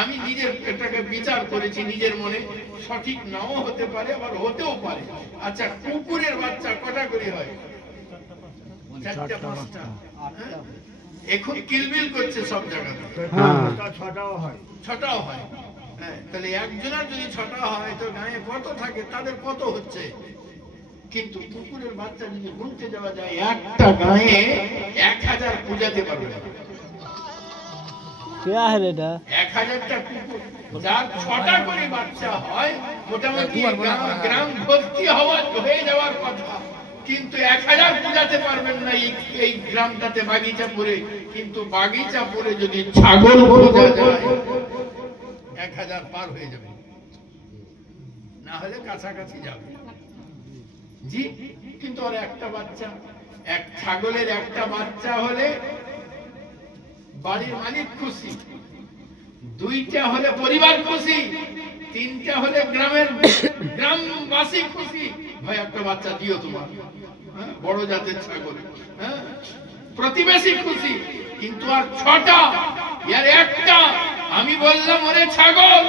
আমি নিজের এটাকে বিচার করেছি নিজের মনে, সঠিক নাও হতে পারে আবার হতেও পারে। আচ্ছা, কুকুরের বাচ্চা কটা করে হয়? 4টা 5টা। এখন কিলবিল করছে সব জায়গাতে। 6টাও হয়। তাহলে একজনের যদি 6টা হয় তো গায়ে কত থাকে, তাদের কত হচ্ছে? কিন্তু কুকুরের বাচ্চা যদি গুনতে যাওয়া যায়, একটা গায়ে 1000 পূজাতে পারবে না। 1000টা কুকুর, যার 6টা করে বাচ্চা হয়, মোটামুটি গ্রাম ভর্তি হয়ে যাওয়ার কথা, কিন্তু 1000 পূজাতে পারবেন না এই গ্রামটাতে বাগিচাপুরে। কিন্তু বাগিচাপুরে যদি ছাগল পূজা যায় 1000 পার হয়ে যাবে, না হলে কাছাকাছি যাবে। জি, কিন্তু আর একটা বাচ্চা, এক ছাগলের একটা বাচ্চা হলে বাড়ির মালিক খুশি, 2টা হলে পরিবার খুশি, 3টা হলে গ্রামবাসী খুশি। ভাই একটা বাচ্চা দিও তোমার, বড় জাতের ছাগল, প্রতিবেশী খুশি। কিন্তু আর 6টা, এর একটা। আমি বললাম, ওরে ছাগল,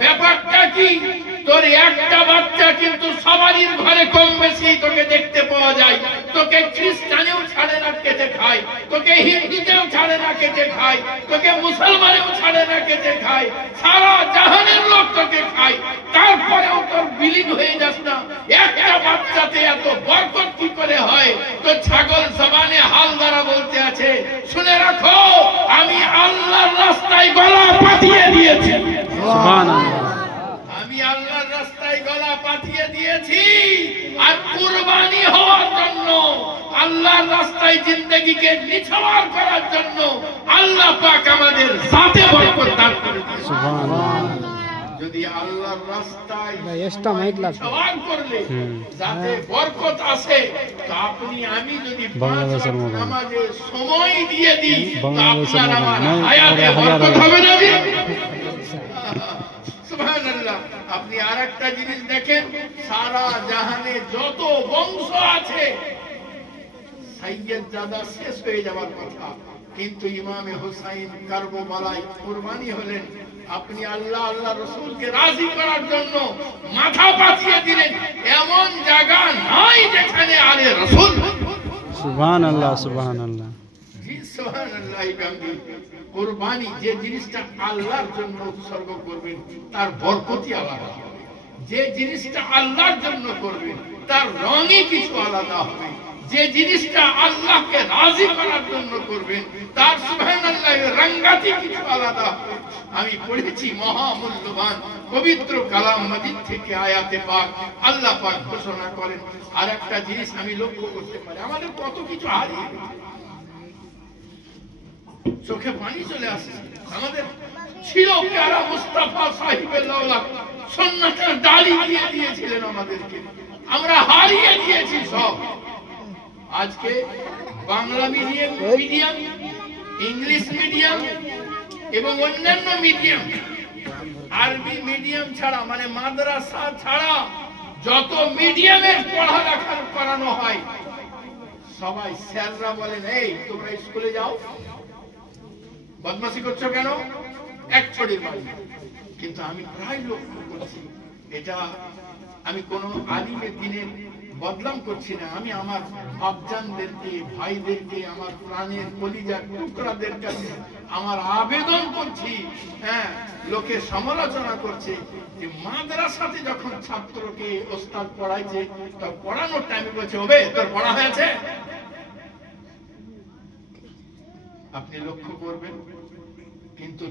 ব্যাপারটা কি? তোর একটা বাচ্চা কিন্তু সবারই ঘরে কম বেশি তোকে দেখতে পাওয়া যায়। তোকে খ্রিস্টানেও ছাড়ে না কেটে খায়, তোকে হিন্দুতেও ছাড়ে না কেটে খায়, তোকে মুসলমানেও ছাড়ে না কেটে খায়, সারা জাহানের লোক তোকে খায়। তারপরেও তোর বিলীন হয়ে যাস না। একটা বাচ্চাতে এত বরকত কি করে হয়? তো ছাগল জবানে হাল দ্বারা বলতে আছে, শুনে রাখো, আমি আল্লাহর রাস্তায় গলা পাঠিয়ে দিয়েছি। আমি আল্লাহর রাস্তায় গলা পাঠিয়ে দিয়েছি, আর কুরবানি হওয়ার জন্য, আল্লাহর রাস্তায় জিন্দেগিকে নিছাওয়ার করার জন্য আল্লাহ পাক আমাদের জাতে বরকত দান করে দিয়েছেন। সুবহানাল্লাহ। যদি আল্লাহর রাস্তায় নিছাওয়ার করলে যাতে বরকত আসে, তো আপনি আমি যদি 5 ওয়াক্ত নামাজে সময় দিয়ে দিই, তো আপনার আমার হায়াতে বরকত হবে না? সুবহানাল্লাহ। আপনি আরেকটা জিনিস দেখেন, সারা জাহানে যত বংশ আছে, সাইয়্যেদজাদা শেষ হয়ে যাওয়ার কথা, কিন্তু ইমামে হুসাইন কারবালায় কুরবানি হলেন। আপনি আল্লাহ আল্লাহ রাসূলকে রাজি করার জন্য মাথা পাতিয়ে দিলেন। এমন জায়গা নাই যেখানে আলে রাসূল। সুবহানাল্লাহ, সুবহানাল্লাহ। জি সুবহানাল্লাহ। কুরবানি যে জিনিসটা আল্লাহর জন্য উৎসর্গ করবেন, তার বরকতই আলাদা। যে জিনিসটা আল্লাহর জন্য করবেন, তার রঙই কিছু আলাদা হবে। যে জিনিসটা আল্লাহকে রাজি করার জন্য করবেন, তার সুবহানাল্লাহ রঙ্গাতি কিছু আলাদা হবে। আমি পড়েছি মহামূল্যবান পবিত্র কালাম মাজিদ থেকে আয়াতে পাক, আল্লাহ পাক ঘোষণা করেন। আর একটা জিনিস আমি লক্ষ্য করতে পারি, আমাদের কত কিছু হারিয়ে গেছে, চোখে পানি চলে আসছে। আমাদের ছিল প্যারা মুস্তাফা সাহিবের লাওলা, সুন্নাতের ডালি দিয়ে দিয়েছিলেন আমাদেরকে, আমরা হারিয়ে দিয়েছি সব। আজকে বাংলা মিডিয়াম, ইংলিশ মিডিয়াম এবং অন্যান্য মিডিয়াম, আরবি মিডিয়াম ছাড়া, মানে মাদ্রাসা ছাড়া যত মিডিয়ামের পড়ালেখা করানো হয়, সবাই স্যাররা বলেন, এই তোমরা স্কুলে যাও, বদমাশি করছো কেন? এক ছড়ির বাড়ি। কিন্তু আমি প্রায় লক্ষ্য করছি, এটা আমি কোন আলিমের দিনের বদনাম করছি না, আমি আমার বাপজানদেরকে, ভাইদেরকে, আমার প্রাণের কলিজার টুকরাদের কাছে আমার আবেদন করছি। হ্যাঁ, লোকে সমালোচনা করছে যে মাদ্রাসাতে যখন ছাত্রকে ওস্তাদ পড়াইছে, তো পড়ানোর টাইমে বলছে, ওবে তোর পড়া হয়েছে? আপনি লক্ষ্য করবেন, কিন্তু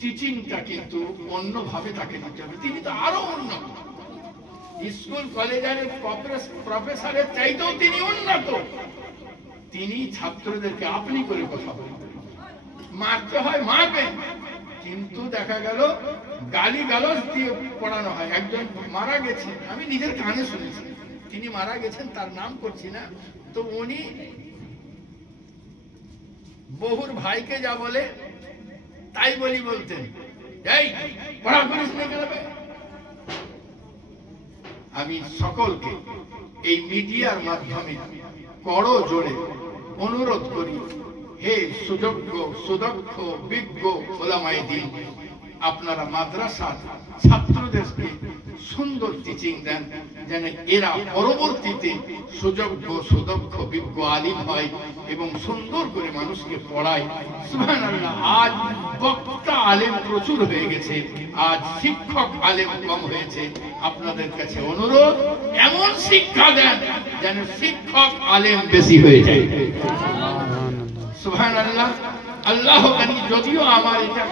টিচিংটা কিন্তু অন্যভাবে তাকে দিতে হবে। তিনি তো আরো উন্নত, স্কুল কলেজের প্রফেসরের চাইতেও তিনি উন্নত। তিনি ছাত্রদেরকে আপনি করে কথা বলেন, মারতে হয় মারবেন, কিন্তু দেখা গেল গালি গালাজ দিয়ে পড়ানো হয়। একজন মারা গেছেন, আমি নিজের কানে শুনেছি, তিনি মারা গেছেন, তার নাম করছি না। তো উনি বহুর ভাইকে যা বলে তাই বলি বলতেন, এই পড়া করিস না কেন? আমি সকলকে এই মিডিয়ার মাধ্যমে করো জোরে অনুরোধ করি, হে সুযোগ্য সুদক্ষ বিজ্ঞ ওলামায়ে দ্বীন, আপনারা মাদ্রাসা ছাত্রদেরকে সুন্দর টিচিং দেন, যেন এরা পরবর্তীতে সুযোগ্য সুদক্ষ বিজ্ঞ আলিম হয় এবং সুন্দর করে মানুষকে পড়ায়। সুবহানাল্লাহ। আজ বক্তা আলেম প্রচুর হয়ে গেছে, আজ শিক্ষক আলেম কম হয়েছে। আপনাদের কাছে অনুরোধ, এমন শিক্ষা দেন যেন শিক্ষক আলেম বেশি হয়ে যায়। সুবহানাল্লাহ। আল্লাহ জানি, যদিও আমার এটা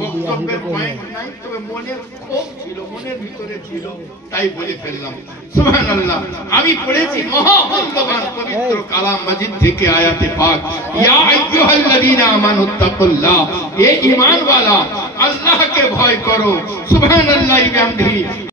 বক্তব্যের পয়েন্ট নাই, তবে মনের ক্ষোভ ছিল, মনের ভিতরে ছিল, তাই বলে ফেললাম। সুবহানাল্লাহ। আমি পড়েছি মহামূল্যবান পবিত্র কালাম মাজিদ থেকে আয়াতে পাক, ইয়া আইয়ুহাল্লাযীনা আমানুত্তাকুল্লাহ, হে ঈমানওয়ালা, আল্লাহকে ভয় করো। সুবহানাল্লাহি ওয়া বিহামদিহি।